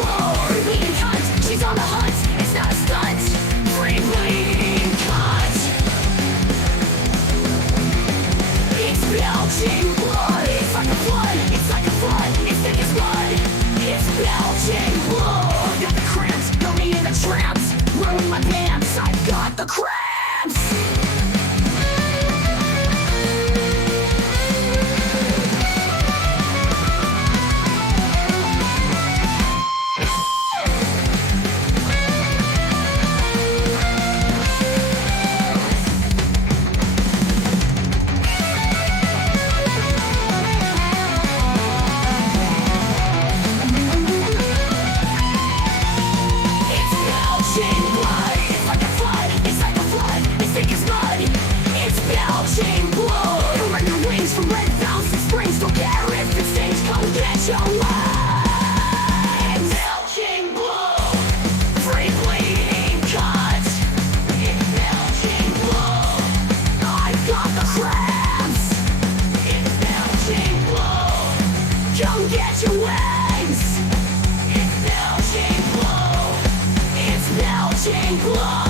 blood. Free bleeding cunt, she's on the hunt. It's not a stunt. Free bleeding cunt. It's belching blood. It's like a flood. It's like a flood. It's thick as blood. It's belching blood. Got the cramps, throw me in the trance. Ruin my pants. I've got the cramps. Belching blood. You'll run your wings from red bouncing springs. Don't care if it stings, come get your wings. Belching blood. Free bleeding cut. It's belching blood. I've got the cramps. It's belching blood. Come get your wings. It's belching blood. It's belching blood.